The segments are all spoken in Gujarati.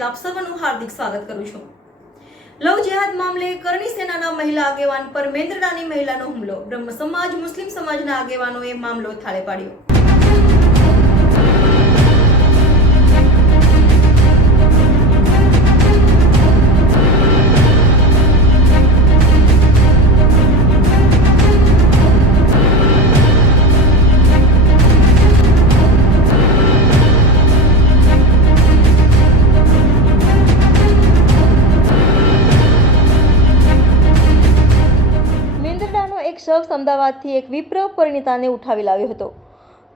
જોડાયેલ આપ સર્વનું હાર્દિક સ્વાગત કરું છું. લવ જેહાદ મામલે કરણી સેનાના મહિલા આગેવાન પર મેંદરડાની મહિલાનો હુમલો. બ્રહ્મ સમાજ, મુસ્લિમ સમાજના આગેવાનોએ મામલો થાળે પાડ્યો. શખ્સ અમદાવાદથી એક વિપ્ર પરિણીતાને ઉઠાવી લાવ્યો હતો.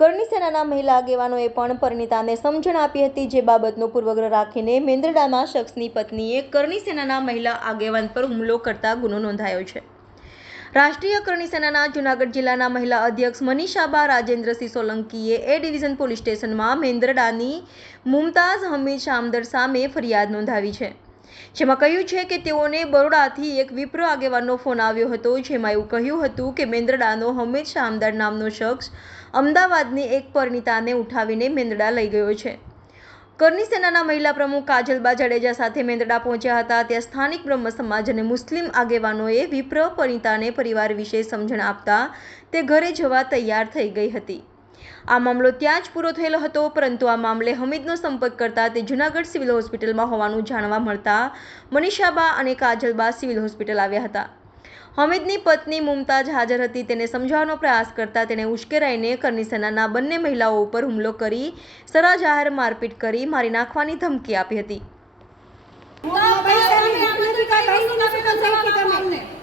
કરણી સેનાના મહિલા આગેવાનોએ પણ પરિણીતાને સમજણ આપી હતી, જે બાબતનો પૂર્વગ્રહ રાખીને મેંદરડામાં શખ્સની પત્નીએ કરણી સેનાના મહિલા આગેવાન પર હુમલો કરતા ગુનો નોંધાયો છે. રાષ્ટ્રીય કરણી સેનાના જૂનાગઢ જિલ્લાના મહિલા અધ્યક્ષ મનીષાબા રાજેન્દ્રસિંહ સોલંકીએ એ ડિવિઝન પોલીસ સ્ટેશનમાં મેંદરડાની મુમતાઝ હમીદ શામદર સામે ફરિયાદ નોંધાવી છે. જેમાં કહ્યું છે કે તેઓને બરોડાથી એક વિપ્ર આગેવાનનો ફોન આવ્યો હતો, જેમાં એવું કહ્યું હતું કે મેંદરડાનો હમીદ આમદાર નામનો શખ્સ અમદાવાદની એક પરિણીતાને ઉઠાવીને મેંદરડા લઈ ગયો છે. કરની સેનાના મહિલા પ્રમુખ કાજલબા જાડેજા સાથે મેંદડા પહોંચ્યા હતા. ત્યાં સ્થાનિક બ્રહ્મ સમાજ અને મુસ્લિમ આગેવાનોએ વિપ્ર પરિતાને પરિવાર વિશે સમજણ આપતા તે ઘરે જવા તૈયાર થઈ ગઈ હતી. આ મામલો ત્યાં જ પૂરો થયેલો હતો, પરંતુ આ મામલે હમીદનો સંપર્ક કરતા તે જૂનાગઢ સિવિલ હોસ્પિટલમાં હોવાનું જાણવા મળતા મનીષાબા અને કાજલબા સિવિલ હોસ્પિટલ આવ્યા હતા. હમીદની પત્ની મુમતાજ હાજર હતી, તેને સમજાવવાનો પ્રયાસ કરતા તેણે ઉશ્કેરાઈને કરણી સેનાના બંને મહિલાઓ ઉપર હુમલો કરી સરા જાહેર મારપીટ કરી મારી નાખવાની ધમકી આપી હતી.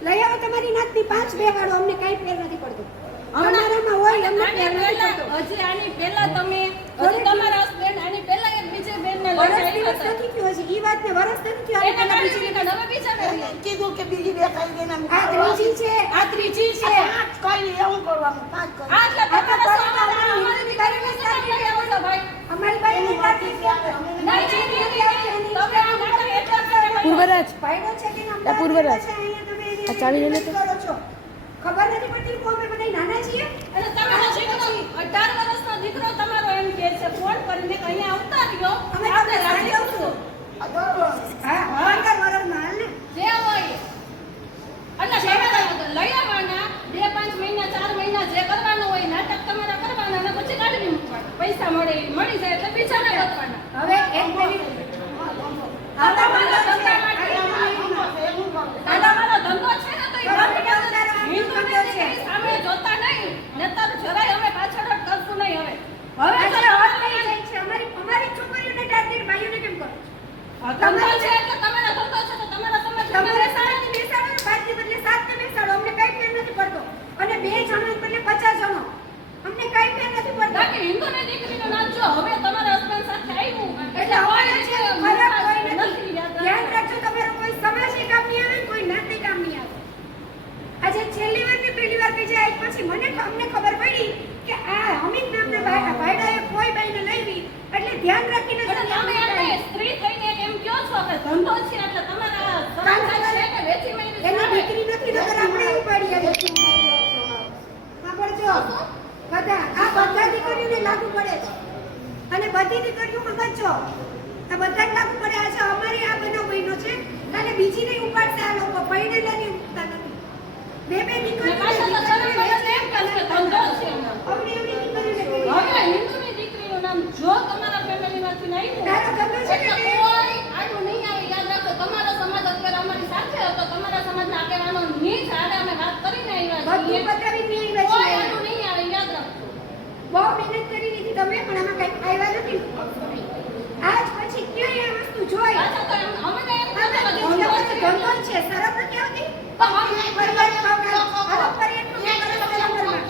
લઈ આવો તમારી નાતની પાંચ બેહાડો અમને કાંઈ ફેર નથી પડતો. અમારામાં હોય ફેર નથી હજી આની પહેલા તમે હજી તમારા husband આની પહેલા એક બીજી બેનને વરસ આવ્યા હતા. નથી થયું હજી. ઈ વાતને વરસ નથી થયું. આની પહેલા હવે બીજાને લઈ. કીધું કે બીજી બે ખાઈ ગઈ ને આ ત્રીજી છે આ ત્રીજી છે પાંચ કરી એવું કરવાનું પાંચ કરી આ એટલે તમારા સામે અમારી દીકરીને સામે લઈ આવો છો, ભાઈ. અમારી. નહીં, નહીં. તમે આ નાટક એટલા પૂર્વરાજ છે કે પૂર્વરાજ. આ ચાવી કરો છો. ખબર નથી પડતી કે અમે બધા નાના છીએ? અને તમારો દીકરો, 18 વર્ષનો દીકરો તમારો એમ કહે છે, ફોન કરીને અહીંયા આવતા રહ્યો, અમે તમને સાંજે આવશું. હા પંદર વર્ષના હાલ ને જે હોય. એટલે તમારે લઈ આવવાના, બે પાંચ મહિના, ચાર મહિના જે કરવાનું હોય, નાટક તમારા કરવાના અને પછી કાઢી મૂકવાના. પૈસા મળે એ મળી જાય એટલે બીજાને ગોતવાના. હવે એક મિનિટ દાદા મારો ધંધા માટે દાદા મારો ધંધો છે ને તો એ બંધ કરી દે. હિન્દુની દીકરી સામે જોતા નહીં નહીંતર જરાય અમે પાછળ જ કરશું નહીં હવે હવે આજે જો હદ થઈ જાય છે અમારી અમારી છોકરીઓને ટાર્ગેટ ભાઈઓને કેમ કરો ધંધો છે એટલે તમારો ધંધો છે તો તમારા સમાજમાં તમારે સાતને બેસાડો ને પાંચને બદલે સાતને બેસાડો. અમને કઈ ફેર નથી પડતો. અને બે જણો બદલે પચાસ જણો. અમને કઈ ફેર નથી પડતો. બાકી હિન્દુની દીકરીનું નામ જો હવે તમારા husband સાથે આવ્યું. એટલે અમારે છે ખરાબ કોઈ નથી. નથી ધ્યાન રાખજો. તમે તમારો કોઈ સમાજે કામ નહીં આવે કોઈ નાતે કામ નહીં આવે. આજે છેલ્લી વાર ને પહેલી વાર કે જે પછી મને અમને ખબર પડી કે આ અમિત નામના ભાઈ ભાઈડાએ કોઈ બાઈને લઈવી એટલે ધ્યાન રાખીને એટલે જ તમે અમે એમને સ્ત્રી થઈને એમ કહો છો કે ધંધો છે એટલે તમારા સમાજ છે કે વેચી મેળવી એની દીકરી નથી નકર આપણે ઉપાડી આવી. સાંભળજો. બધા આ બધા દીકરીઓને લાગુ પડે છે. અને બધી દીકરીઓમાં બચો. આ બધા જ લાગુ પડે. આજે અમારી આ બનાવ બન્યો છે અને બીજી નહીં ઉપાડશે આ લોકો પૈણેલાની ઉપાડતા નથી બે બે ને દીકરીઓને પાછા તો તમે બધાને એમ કહો કે ધંધો છે અવળી અવળી દીકરીઓને કેવી હવે હિન્દુની દીકરીનું નામ જો તમારા ફેમિલીમાંથી નહીં તારો ધંધો છે કે એટલે કોઈ આડું નહીં આવે યાદ રાખો તમારો સમાજ અત્યારે અમારી સાથે હતો તમારા સમાજના આગેવાનો ની જ હારે અમે વાત કરીને બધું બતાવી નહીં આવ્યા કોઈ નહીં. આવે યાદ રાખજો. બહુ મહેનત કરી લીધી તમે પણ આમાં કંઈક આવ્યા નથી. આજ પછી ક્યાં આ વસ્તુ જોઈ? અમે તો એમ ધંધો છે, સરસ નથી આવતી? તો અમે ફરિયાદ ખાવડાવો. હાલો, ફરિયાદ નો કરો છો નંબરમાં.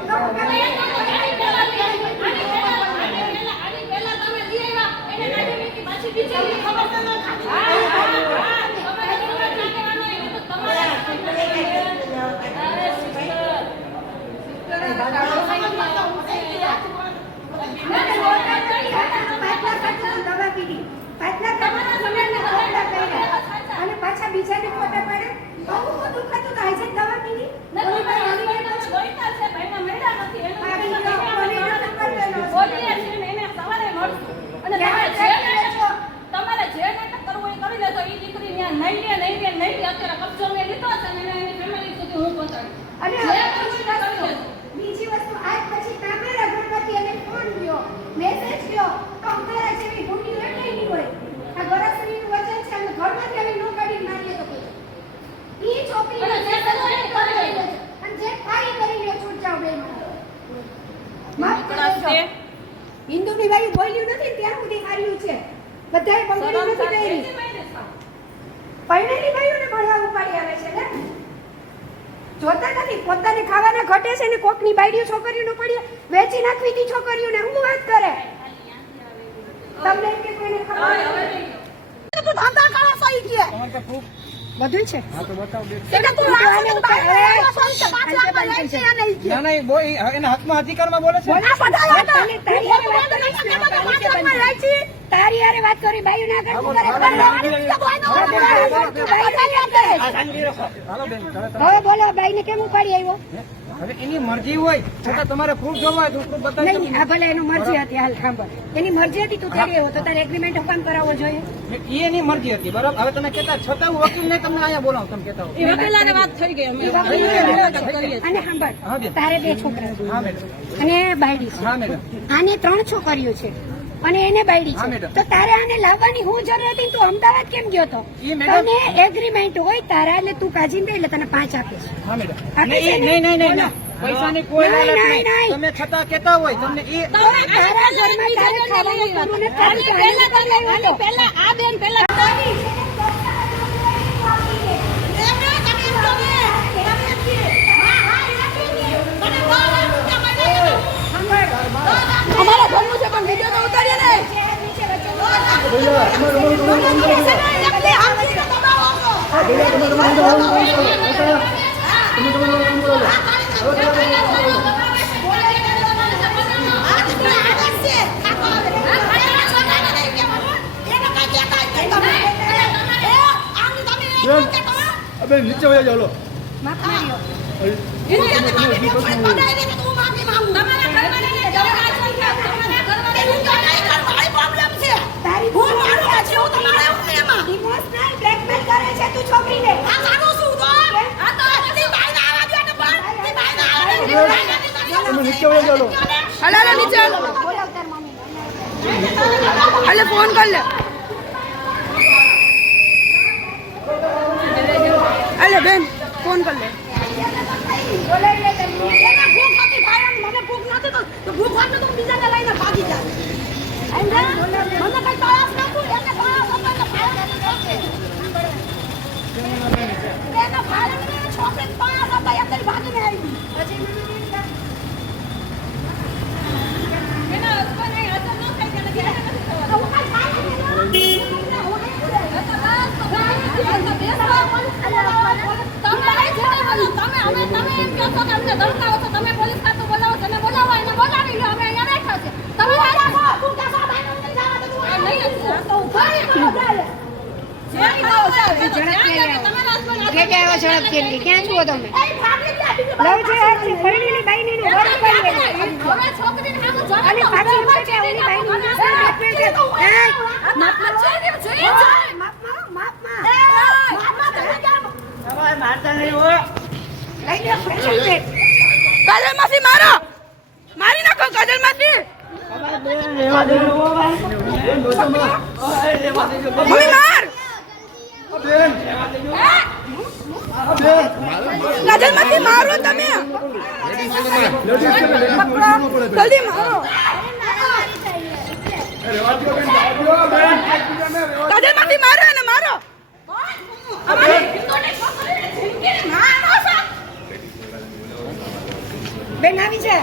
તો એ તો આની પહેલા લઈ આવી. આની પહેલા- આની પહેલા- આની પહેલા તમે લઈ આવ્યા, એને કાઢી મૂકી, પાછી બીજી લઈ ખબર તો ન ખાધી. હા, હા, હા. તમારે સમાજ આગેવાનો એ બધું તમારા અરે sister. મને ઓરડા નથી આવતા, પાછલા ખાતામાં દવા પીધી. પાછલા ખાતામાં સમાજને ખોટા કર્યા. અને પાછા બીજાને ખોટા પાડે. બહુ બધું ખાતું તો આજે જ દવા પીધી. ને ઓલી તમારા ભાઈ આવી husband ગયા તમે ગોઈતા છે, મોટું મળ્યા થાય છે દવા પીની નથી ભાઈ અમે તો લેલો છે. ભાઈ ના ને નથી મળશું. અને ક્યાં તમારે જે કરી લેજો? નાટક- તમારે જે નાટક કરવું હોય એ કરી લેજો. ઈ દીકરી ન્યા નહીં લે, નહીં લે, નહીં લે. અત્યારે કબજો મેં લીધો છે અને એને એની family સુધી હું પહોંચાડીશ. અને જે હવે કરવું બીજી હોય એ કરી વસ્તુ લેજો. બીજી વસ્તુ આજ પછી કામેરા ગણપતિ અને ફોન લ્યો મેસેજ લ્યો તો અમારા જેવી મોટી લડાઈ નહીં હોય આ ગરજનીનું વચન છે અમે ઘરમાંથી આવી નો કાઢી મારીએ તો કોઈ. ઈ છોકરી અને જે કરવું હોય એ કરી લેજો. અને જે ખાઈ કરી લ્યો છૂટ જાઓ બે માફ નીકળાશ કરજો તે. હિન્દુની વાયુ બોલ્યું નથી ને ત્યાં સુધી હાર્યું છે બધાએ બંગડી શરમ નથી થાય પહેરી છે, મારી સાવ. પહેરેલી ભાઈઓને ભણવા ઉપાડી આવે છે ને જોતા નથી પોતાને ખાવાના ઘટે છે ને કોકની બાયડીઓ છોકરીઓનું પડી વેચી નાખવી તી છોકરીઓને હું વાત કરે? તમને કે કોઈને ખબર. તું ધંધા સહી કે બધું છે. તું આને ના ના એના હાથમાં અધિકારમાં બોલે છે. બધા તારી તારી યારે વાત કરી ભાઈ ના કરતું બોલ, કરે હા, બોલ, ભાઈ હવે હવે બાઈને કેમ ઉપાડી આવ્યો? હવે એની મરજી હોય છતાં તમારે પ્રૂફ જોવા હોય તો proof બતાવી નહીં નહીં, આ ભલે એનું મરજી હતી હાલ સાંભળ. એની મરજી હતી તું તેડી આવ્યો તો તારે એગ્રીમેન્ટ હુકમ કરાવવો જોઈએ. એની મરજી હતી બરાબર? હવે તમે કહેતા છતાં હું વકીલ ને તમને અહીંયા બોલાવું તમે કહેતા હો. વકીલાને વાત થઈ ગઈ અમે. એ વકીલને હા, વાત હા, કરીએ. અને સાંભળ તારે બે છોકરા. અને બાયડી છે. આને ત્રણ છોકરીઓ છે. અને એને બાયડી છે. તો તારે આને લાવવાની હું જરૂર હતી તું અમદાવાદ કેમ ગયો તો? તને એગ્રીમેન્ટ હોય તારા એટલે તું કાજી દે એટલે તને પાંચ આપીશ. આપે નહીં છે ને? નહીં નહીં નહીં પૈસાની કોઈ લાલચ નહીં, નહીં. નહીં. તમે છતાં કહેતા હોય તમને એ તારા ઘરમાં તારે ખાવાનું પૂરું નથી આની થતું. પહેલા આને તમે- લાવ્યો આની હતો. પહેલા આ બેન પહેલા એમને તમે બેન નીચે વયા જાઓ લો માફ માર્યો. તમારા ઘરમાં તમારા ઘરમાં છે. તારી હું મારું પછી હું તમારે એવું એમાં. ઇમોશનલ બ્લેકમેલ કરે છે તું છોકરીને આ તો. આ તો આવા દો ને પણ. આવા દો નીચે હાલો, હાલો, નીચે હાલો. ફોન કર લે હાલે બેન ફોન કર લે બોલાવી લે તારી ભૂખ હતી ખાવાની, મને ભૂખ નથી તો તો ભૂખ હોય તો બીજાને લઈને ભાગી જાત. સમજ્યા? મને કઈ તરસ નતું, એને તરસ હતો એટલે ખાવાનું નહોતું. એને ખાવાનું નહીં, છોકરીને તરસ હતા એટલે ભાગીને આવી. એના husband અહીં હાજર ન થાય ત્યારે ઘરે નથી થવાનું. તો હું કાંઈ ખાઈ નહીં લઉં. હું નહીં લઉં, હું નહીં લઉં. તો બસ, તો બસ, તો બેસો. તમે અહીં જઈને બોલો. તમે અમે તમે એમ કહો છો કે અમને ધમકાવો છો તમે પોલીસ ખાતું બોલાવો તમે બોલાવો એને બોલાવી લો અમે અહીંયા બેઠા છે તમે તું બેઠા છો. તું ક્યાં છો? ભાઈ, હું નહીં જવા દઉં. તું આ નહીં જ. તો ઊભા રહી મારો ચાલે. જે આવ્યો એમની. ક્યાં જુઓ તમે? લવ બાઈને અને પાછી એમ કે ઓલી બાઈનું છે? એ, માપમાં જોઈએ જોઈએ માપમાં, માપમાં, માપમાં. એ, મામા, તમે કેમ? તમારે મારતા નહીં હોય લઈ લે, pressure છે. કાજલમાંથી મારો. મારી નાખો કાજલ દેજો મમ્મી માર. બેનમાંથી મારો તમે જલ્દી મારો દો. કાજલમાંથી મારો એને મારો બેન આવી છે.